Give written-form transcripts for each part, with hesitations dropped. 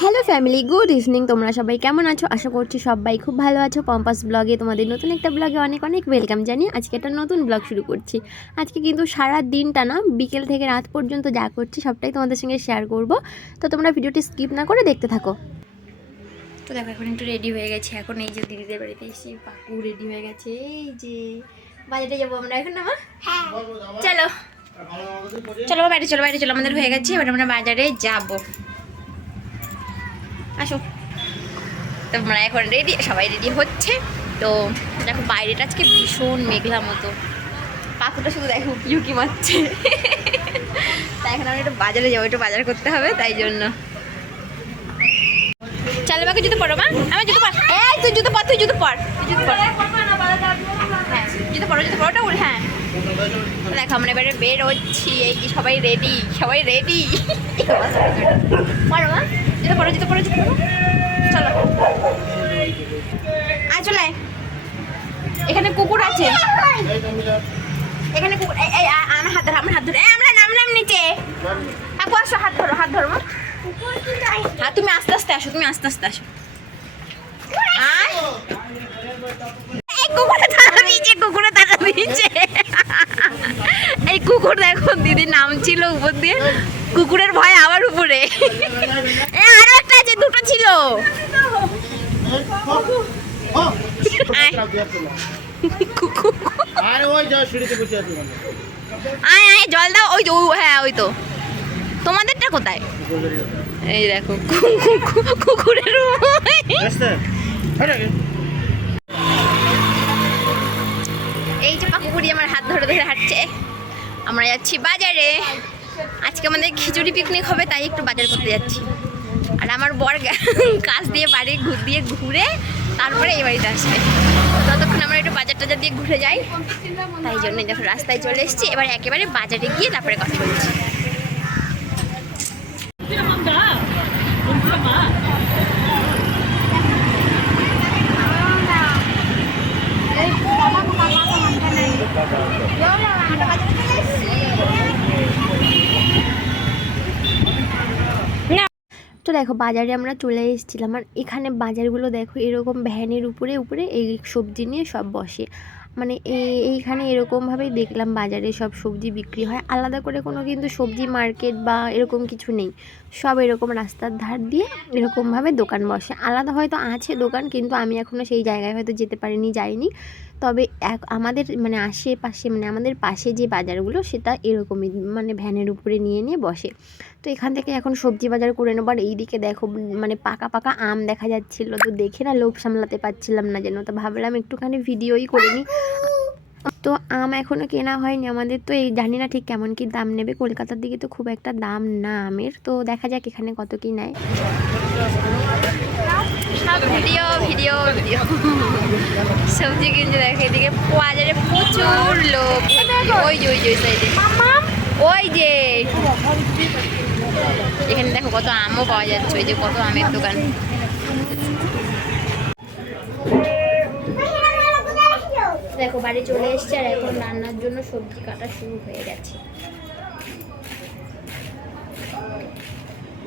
Hello family, good evening. তোমরা সবাই কেমন আছো? আশা করছি সবাই খুব ভালো আছো। পম্পাস ব্লগে তোমাদের নতুন একটা ব্লগে অনেক অনেক ওয়েলকাম জানিয়ে আজকে একটা নতুন ব্লগ শুরু করছি। আজকে কিন্তু সারা দিনটা না, বিকেল থেকে রাত পর্যন্ত যা করছি সবটাই তোমাদের সঙ্গে শেয়ার করব। তো তোমরা ভিডিওটি স্কিপ না করে দেখতে থাকো। তো দেখো এখন একটু রেডি হয়ে গেছে। এখন এই যে দিদিদের বাড়িতে এসে পাকু রেডি হয়ে গেছে। এই যে বাজারে যাবো আমরা এখন না মা? হ্যাঁ চলো চলো বাইরে চলো, বাইরে চলো, আমাদের হয়ে গেছে। এবার আমরা বাজারে যাবো, আসো। তোমরা এখন রেডি, সবাই রেডি হচ্ছে। তো দেখো বাইরেটা আজকে ভীষণ মেঘলা মতো, পাকুটা শুধু দেখো ইউকি মারছে। তাই এখন আমি একটু বাজারে যাবো, একটু বাজার করতে হবে, তাই জন্য। চলো বাকি জুতো পরো মা, আমি জুতো পর। এই তুই জুতো পর, তুই জুতো পর, তুই জুতো পর। হ্যাঁ জুতো পরো, জুতো পরোটা উড়ে। হ্যাঁ দেখো আমরা এবারে বের হচ্ছি। এই যে সবাই রেডি, সবাই রেডি। পরো মা, জুতো পরো, জুতো পরো, জুতো পরো। চলো আয় চলে। এখানে কুকুর আছে, এখানে কুকুর। এই আমার হাত ধরো, আমার হাত ধরো। আমরা নামলাম নিচে। আপু আসো, হাত ধরো, হাত ধরো। হ্যাঁ তুমি আস্তে আস্তে আসো, তুমি আস্তে আস্তে আসো। এই কুকুরে তাড়া দিয়েছে, কুকুরে তাড়া দিয়েছে। এই কুকুর দেখো দিদি নামছিল উপর দিয়ে, কুকুরের ভয় আবার উপরে। আরো একটা আছে, দুটো ছিল। আয় আয় জল দাও। ওই তো, হ্যাঁ ওই তো। তোমাদেরটা কোথায়? এই দেখো কুকুরের। এই যে পাকুপুরি আমার হাত ধরে ধরে হাঁটছে। আমরা যাচ্ছি বাজারে। আজকে আমাদের খিচুড়ি পিকনিক হবে, তাই একটু বাজার করতে যাচ্ছি। আর আমার বর কাজ দিয়ে বাড়ি দিয়ে ঘুরে তারপরে এই বাড়িতে আসবে। ততক্ষণ আমরা একটু বাজার টাজার দিয়ে ঘুরে যাই, তাই জন্য দেখো রাস্তায় চলে এসেছি। এবার একেবারে বাজারে গিয়ে তারপরে কথা বলছি। তো দেখো বাজারে আমরা চলে এসেছিলাম। আর এখানে বাজারগুলো দেখো এরকম ভ্যানের উপরে উপরে এই সবজি নিয়ে সব বসে। মানে এইখানে এরকমভাবেই দেখলাম বাজারে সব সবজি বিক্রি হয়, আলাদা করে কোনো কিন্তু সবজি মার্কেট বা এরকম কিছু নেই। সব এরকম রাস্তার ধার দিয়ে এরকমভাবে দোকান বসে। আলাদা হয়তো আছে দোকান, কিন্তু আমি এখনও সেই জায়গায় হয়তো যেতে পারিনি, যাইনি। তবে আমাদের মানে আশেপাশে, মানে আমাদের পাশে যে বাজারগুলো সেটা এরকমই, মানে ভ্যানের উপরে নিয়ে নিয়ে বসে। তো এখান থেকে এখন সবজি বাজার করে নেবো। আর এইদিকে দেখো মানে পাকা পাকা আম দেখা যাচ্ছিলো, তো দেখে না লোভ সামলাতে পারছিলাম না যেন, তো ভাবলাম একটুখানি ভিডিওই করে নিই। তো আম এখনও কেনা হয়নি আমাদের, তো এই জানি না ঠিক কেমন কি দাম নেবে। কলকাতার দিকে তো খুব একটা দাম না আমের, তো দেখা যাক এখানে কত কি নেয়। সব ভিডিও ভিডিও ভিডিও সবজি কিনছে দেখো। এদিকে বাজারে প্রচুর লোক। ওই যে ওই যে ওই সাইডে, ওই যে এখানে দেখো কত আমও পাওয়া যাচ্ছে। ওই যে কত আমের দোকান। দেখো বাড়ি চলে এসছে, আর এখন রান্নার জন্য সবজি কাটা শুরু হয়ে গেছে।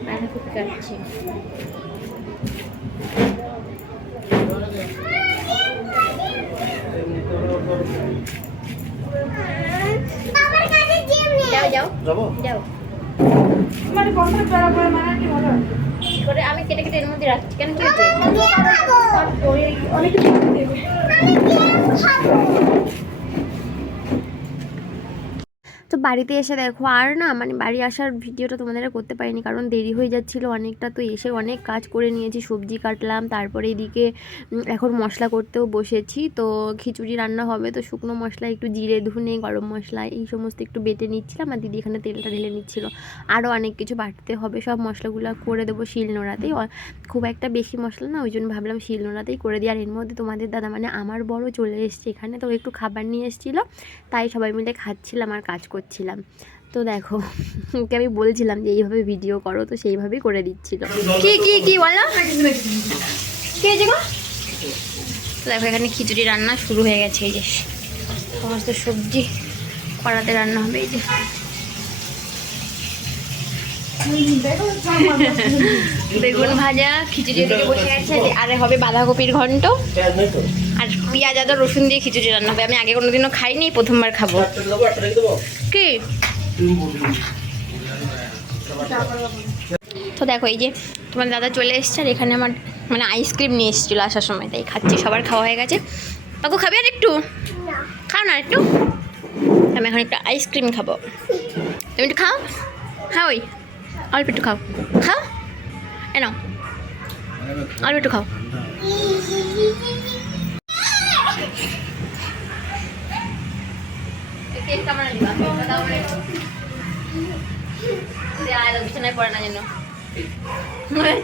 বাঁধাকপি কাটছি। যাও যাও যাও। আমি কেটে কেটে এর মধ্যে রাখছি কেন? কি তো বাড়িতে এসে দেখো আর না, মানে বাড়ি আসার ভিডিওটা তোমাদের করতে পারিনি, কারণ দেরি হয়ে যাচ্ছিলো অনেকটা। তো এসে অনেক কাজ করে নিয়েছি, সবজি কাটলাম, তারপরে এদিকে এখন মশলা করতেও বসেছি। তো খিচুড়ি রান্না হবে, তো শুকনো মশলা একটু জিরে ধনে গরম মশলা এই সমস্ত একটু বেটে নিচ্ছিলাম, আর দিদি এখানে তেলটা ঢেলে নিচ্ছিল। আরও অনেক কিছু বাটতে হবে, সব মশলাগুলো করে দেবো শিলনোড়াতেই। খুব একটা বেশি মশলা না, ওই জন্য ভাবলাম শিলনোড়াতেই করে দিই। আর এর মধ্যে তোমাদের দাদা মানে আমার বড় চলে এসছে এখানে, তো একটু খাবার নিয়ে এসেছিলো, তাই সবাই মিলে খাচ্ছিলাম আর কাজ করছিলাম। তো দেখো ওকে আমি বলছিলাম যে এইভাবে ভিডিও করো, তো সেইভাবেই করে দিচ্ছিল। কি কি কি বলো, কে যে তো দেখো এখানে খিচুড়ি রান্না শুরু হয়ে গেছে। এই যে সমস্ত সবজি কড়াতে রান্না হবে। এই যে বেগুন ভাজা, খিচুড়ি দিকে বসে গেছে, আরে হবে বাঁধাকপির ঘন্ট, আর পেঁয়াজ আদা রসুন দিয়ে খিচুড়ি রান্না হবে। আমি আগে কোনোদিনও খাইনি, প্রথমবার খাবো। কি তো দেখো এই যে তোমার দাদা চলে এসছে, আর এখানে আমার মানে আইসক্রিম নিয়ে এসেছিলো আসার সময়, তাই খাচ্ছি। সবার খাওয়া হয়ে গেছে। পাকু খাবি আর একটু? খাও না একটু। আমি এখন একটু আইসক্রিম খাবো, তুমি একটু খাও। হ্যাঁ ওই অল্প একটু খাও, খাও এ নাও অল্প একটু খাও। বিছানায় পড়ে না যেন,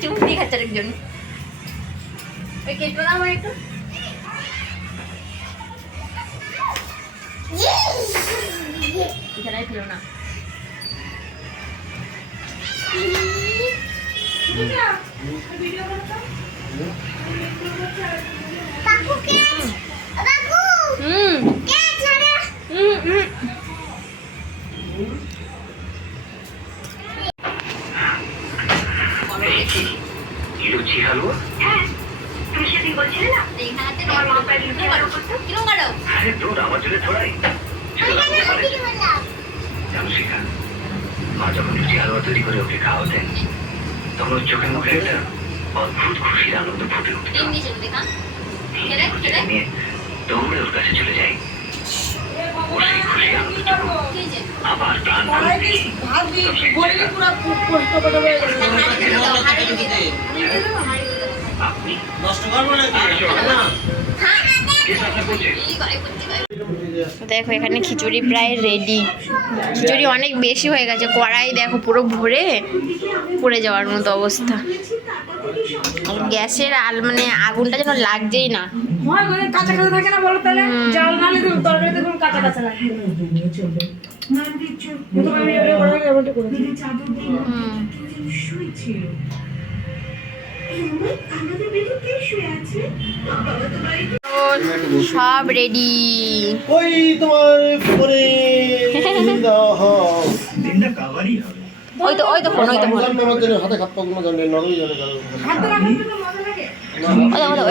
চুমনি খাচ্ছে একজন। ওই কেকটা দাও আমার একটু। বিছানায় ফেলো না। লুচি হালুয়া? হ্যাঁ, তুমি সেদিন বলছিলে না তোমার মা প্রায় লুচি হালুয়া করতো। কিরম কাটো? আরে তোর আমার জন্য থোড়াই জানো শিখা, মা যখন লুচি হালুয়া তৈরি করে ওকে খাওয়াতেন, তখন ওর চোখের মুখে একটা অদ্ভুত খুশির আনন্দ ফুটে উঠত। নিয়ে দৌড়ে ওর কাছে চলে যাই। ও সেই খুশি আনন্দটুকু আবার প্রাণ ভরে দেখি। আপনি নষ্ট করবো নাকি? দেখো এখানে খিচুড়ি প্রায় রেডি। খিচুড়ি অনেক বেশি হয়ে গেছে, কড়াই দেখো পুরো ভরে পড়ে যাওয়ার মতো অবস্থা। আর গ্যাসের মানে আগুনটা যেন লাগছেই না। কাঁচা কাঁচা থাকে না বলো তাহলে, জাল নালে তরকারিতে কোনো কাঁচা কাঁচা লাগে। সব রেডি। ওই তোমার পরে ওই তো ফোন হাতে খাপ পাবো না জানলে নরই জানে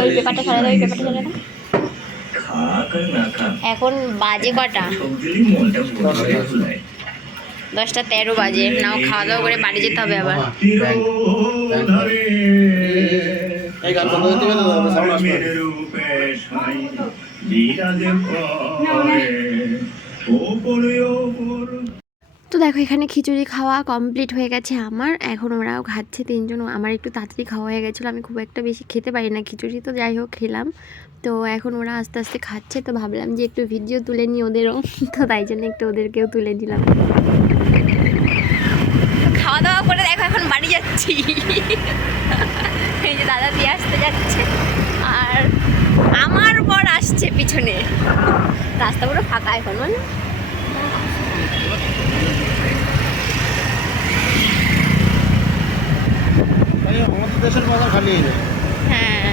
ওই পেপারটা ছাড়া দাও, ওই পেপারটা ছাড়া দাও। এখন বাজে কটা? 10:13 বাজে। নাও খাওয়া দাওয়া করে বাড়ি যেতে হবে আবার। এই গান বন্ধ করতে গেলে সাউন্ড আসবে। তো দেখো এখানে খিচুড়ি খাওয়া কমপ্লিট হয়ে গেছে আমার। এখন ওরাও খাচ্ছে তিনজন। আমার একটু তাড়াতাড়ি খাওয়া হয়ে গেছিলো, আমি খুব একটা বেশি খেতে পারি না খিচুড়ি, তো যাই হোক খেলাম। তো এখন ওরা আস্তে আস্তে খাচ্ছে, তো ভাবলাম যে একটু ভিডিও তুলে নিই ওদেরও, তো তাই জন্য একটু ওদেরকেও তুলে দিলাম। খাওয়া দাওয়া করে দেখো এখন বাড়ি যাচ্ছি। এই যে দাদা দিয়ে আসতে যাচ্ছে, আর আমার বর আসছে পিছনে। রাস্তা পুরো ফাঁকা এখন, মানে আমাদের দেশের বাজার খালি হয়ে যায়। হ্যাঁ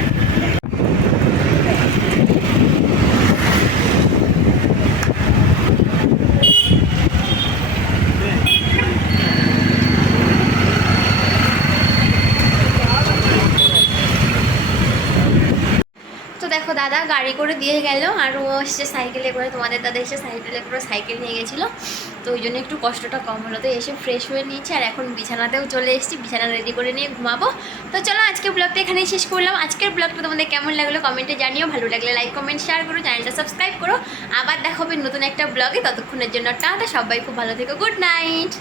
দেখো দাদা গাড়ি করে দিয়ে গেল, আর ও এসছে সাইকেলে করে। তোমাদের দাদা এসে সাইকেলে করে সাইকেল নিয়ে গেছিলো, তো ওই জন্য একটু কষ্টটা কম হলো। তো এসে ফ্রেশ হয়ে নিয়েছি, আর এখন বিছানাতেও চলে এসেছি, বিছানা রেডি করে নিয়ে ঘুমাবো। তো চলো আজকের ব্লগটা এখানেই শেষ করলাম। আজকের ব্লগটা তোমাদের কেমন লাগলো কমেন্টে জানিও। ভালো লাগলে লাইক কমেন্ট শেয়ার করো, চ্যানেলটা সাবস্ক্রাইব করো। আবার দেখা হবে নতুন একটা ব্লগে। ততক্ষণের জন্য টাটা, সবাই খুব ভালো থেকো, গুড নাইট।